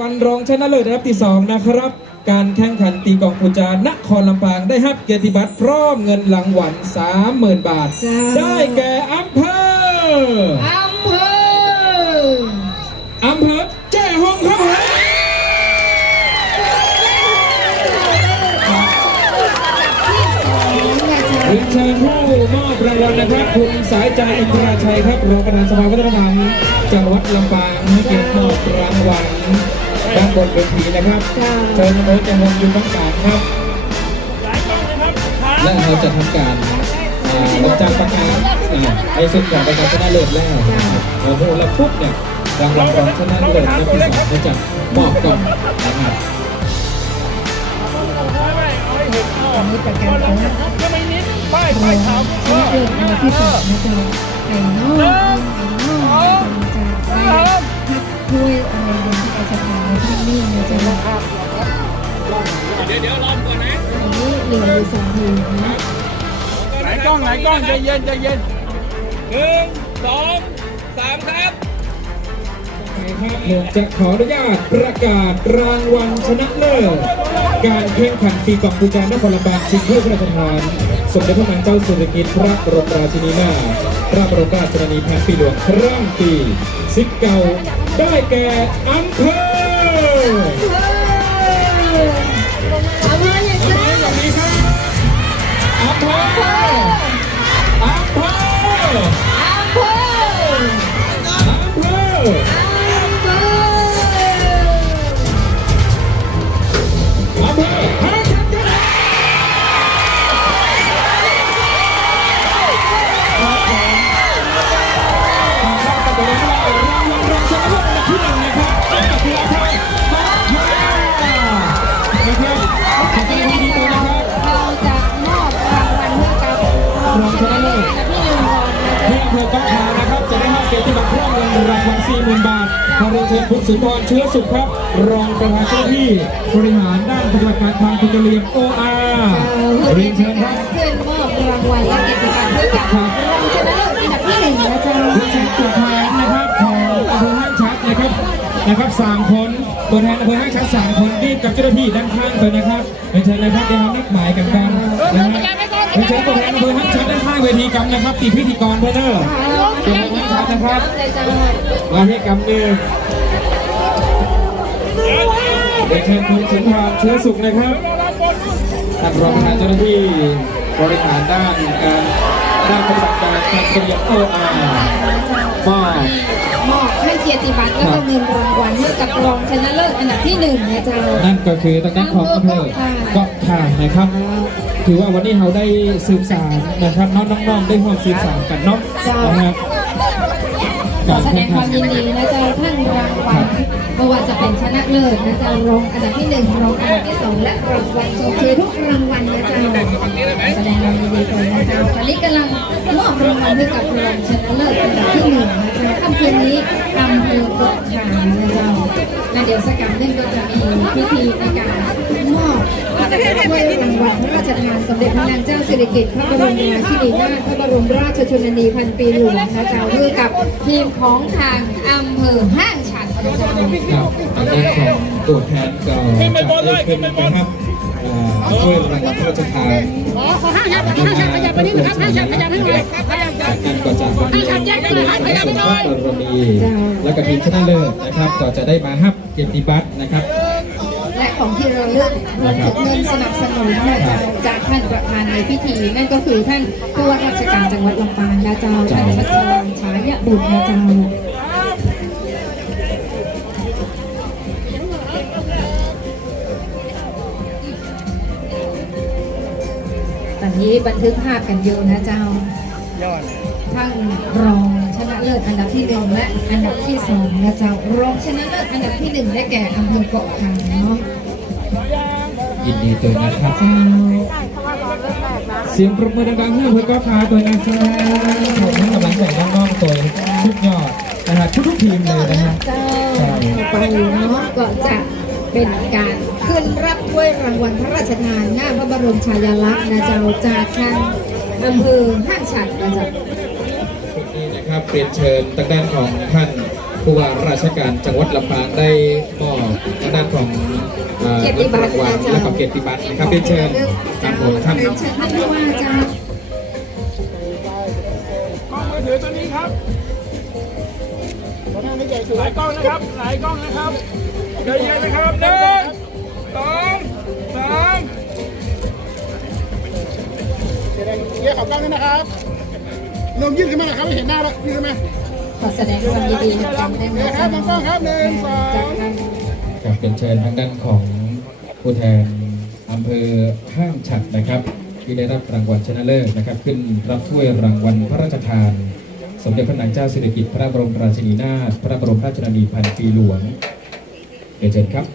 วันรองชนะเลิศนะครับที่สองนะครับ การแข่งขันตีกลองปูจานครลำปางได้รับเกียรติบัตรพร้อมเงินรางวัล30,000 บาทจ้าได้แก่อำเภออำเภอ เชิญผู้มอบรางวัลนะครับ คุณสายใจอินทราชัยครับรองประธานสภาวัฒนธรรมจังหวัดลำปางให้เกียรติมอบรางวัลด้านบนเวทีนะครับเชิญโน้ตจะมงอยู่ข้งกลางครับและเราจะทำการหลังจากประกาศอ่าในสุดของประกาศชนะเลิศแล้วเราโหแล้วปุ๊บเนี่ยรางวัลรองชนะเลิศนักที่สองก็จะมอบก่อนนะครับอันนี้ประกันของก็ไม่นิด ป้ายป้ายขาวชนะเลิศอันดับที่สองนะจ๊ะไข่นอกไข่นอกจะได้พักถ้วยอะไรเดือนที่ไปสถานในท่านนี่นะจ๊ะเดี๋ยวเดี๋ยวรอก่อนนะอันนี้เหลืออยู่สองทีนะไหนกล้องไหนกล้องใจเย็นใจเย็นหนึ่งสองสามครับ ผมจะขออนุญาตประกาศรางวัลชนะเลิศการแข่งขันตีกลองปูจานนครลำปางชิงถ้วยพระราชทานสมเด็จพระนางเจ้าสุริกิติ์พระบรมราชินีนาถพระบรมราชชนนีพันปีหลวงครั้งปีสิบเก้าได้แก่อำเภอำเภอก้องคานะครับ จะได้รับเกียรติบัตรพร้อมเงินรางวัล40,000 บาทขอเรียนเชิญคุณสุนทรเชื้อสุขครับ รองประธานเจ้าหน้าที่บริหารด้านปฏิบัติการทางคุณเรียม OR เรียนเชิญครับเพื่อนมอบรางวัลและเกียรติบัตรให้กับรองชนะเลิศอันดับที่หนึ่งนะจ๊ะผู้แทนตัวแทนนะครับของอำเภอห้างชัดนะครับนะครับสามคนตัวแทนอำเภอห้างชัดสามคนรีบกับเจ้าหน้าที่ด้านข้างเลยนะครับเรียนเชิญนะครับเดี๋ยวเรานัดหมายกันกันนะฮะเรียนเชิญตัวแทนอำเภอห้างานข้างเวทีกันนะครับตีพิธีกรเพื่อนเนอร์ตัวแทนห้างชัดนะครับเลยจ้ะมาที่กำเนิดเรียนเชิญคุณสุนทรเชื้อสุขนะครับท่านรองประธานเจ้าหน้าที่บริหารด้านการด้านปฏิบัติการทางเตรียมโออาร์มอบมอบให้เกียรติบัตรและก็เงินรางวัลให้กับรองชนะเลิศอันดับที่หนึ่งนะจ๊ะนั่นก็คือตำแหน่งของอำเภอเกาะข่านะครับ ถือว่าวันนี้เราได้สืบสารนะครับน้องน้องๆได้ร่วมสืบสารกันเนาะนะครับขอแสดงความยินดีนะจ๊ะท่านรางวัลไม่ว่าจะเป็นชนะเลิศนะจ๊ะรองอันดับที่หนึ่งรองอันดับที่สองและรางวัลชมเชยทุกรางวัลนะจ๊ะแสดงความยินดีด้วยนะจ๊ะตอนนี้กำลังมอบรางวัลให้กับรองชนะเลิศอันดับที่หนึ่งนะจ๊ะค่ำคืนนี้อำเภอเกาะขามนะจ๊ะและเดี๋ยวสักกันหนึ่งก็จะมีพิธีในการ มอบถ้วยรางวัลพระราชทานสมเด็จพระนางเจ้าสิริกิติ์พระบรมราชินีนาถพระบรมราชชนนีพันปีหลวงนะจ๊ะร่วมกับทีมของทางอำเภอห้างฉัดนะจ๊ะครับทางด้านของตัวแทนก็จะได้ขึ้นนะครับอ่าช่วยรางวัลพระราชทานขอขอห้าชัดห้าชัดขยับไปนิดนึงครับห้าชัดขยับให้หน่อยจากนั้นก็จะวันนี้ในส่วนของกรณีและก็ทีมชนะเลิศนะครับก็จะได้มาฮับเกียรติบัตรนะครับ ของที่เราเลือกรวมถึงเงินสนับสนุนนะจ๊ะจากท่านประธานในพิธี นั่นก็คือท่านผู้ว่าราชการจังหวัดลำปางนะเจ๊ะท่านชัชวานฉายบุตรนะเจ๊ะตอนนี้บันทึกภาพกันอยู่นะเจ้ายอดทั้งรองชนะเลิศอันดับที่หนึ่งและอันดับที่สองนะเจ้ารองชนะเลิศอันดับที่หนึ่งได้แก่อำเภอเกาะขามเนาะ ยินดีด้วยนะครับเจ้าสียงปรบมือดังๆให้เพื่อนก็พาตัวนะครับผมให้กำลังใจน้องๆตัวสุดยอดนะครับทุกๆทีมเลยนะฮะเจ้าต่อไปเนาะก็จะเป็นการขึ้นรับถ้วยรางวัลพระราชทานหน้าพระบรมฉายาลักษณ์นะเจ้าจากทางอำเภอห้างฉัดนะจ๊ะชุดนี้นะครับเปลี่ยนเชิญทางด้านของท่าน ผู้ว่าราชการจังหวัดลำปางได้มอบทางด้านของเอ่อเกียรติบัตรเงินรางวัลและก็เกียรติบัตรนะครับเปลี่ยนเชิญครัจ้าบผมท่านเรียนเชิญท่านผู้ว่าจ้ากล้องมือถือตัวนี้ครับหลายกล้องนะครับ หลายกล้องนะครับใจเย็นนะครับหนึ่งสองสามเดี๋ยวขอกล้องด้วยนะครับลงยื่นขึ้นมาหน่อยครับไม่เห็นหน้าแล้วยื่นขึ้นมา ขอแสดงความยินดีกับการได้เดี๋ยวครับมองกล้องครับหนึ่งสองจากทางครับเป็นเชิญทางด้านของผู้แทนอำเภอห้างฉัดนะครับ ที่ได้รับรางวัลชนะเลิศนะครับ ขึ้นรับถ้วยรางวัลพระราชทาน สมเด็จพระนางเจ้าสิริกิติ์พระบรมราชินีนาถพระบรมราชชนนีพันปีหลวงเรียนเชิญครับ